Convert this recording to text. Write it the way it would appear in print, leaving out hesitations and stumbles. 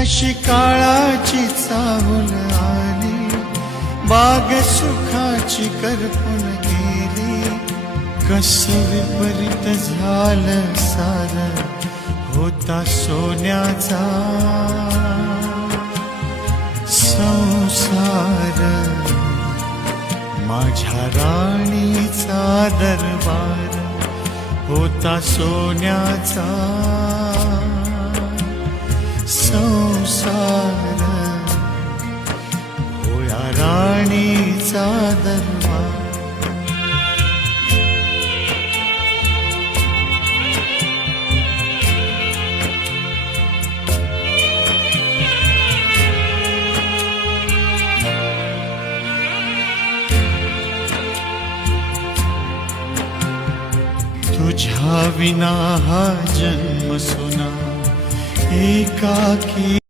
तशी काळाची चाहूल आली, बाग सुखाची करपून गेली. कसं विपरीत झालं सारं, होता सोन्याचा संसार. माझ्या राणीचा दरबार होता सोन्याचा संसार. होया राणीचा दरबार. तुझ्या विना हा जन्म सुना एकाकी.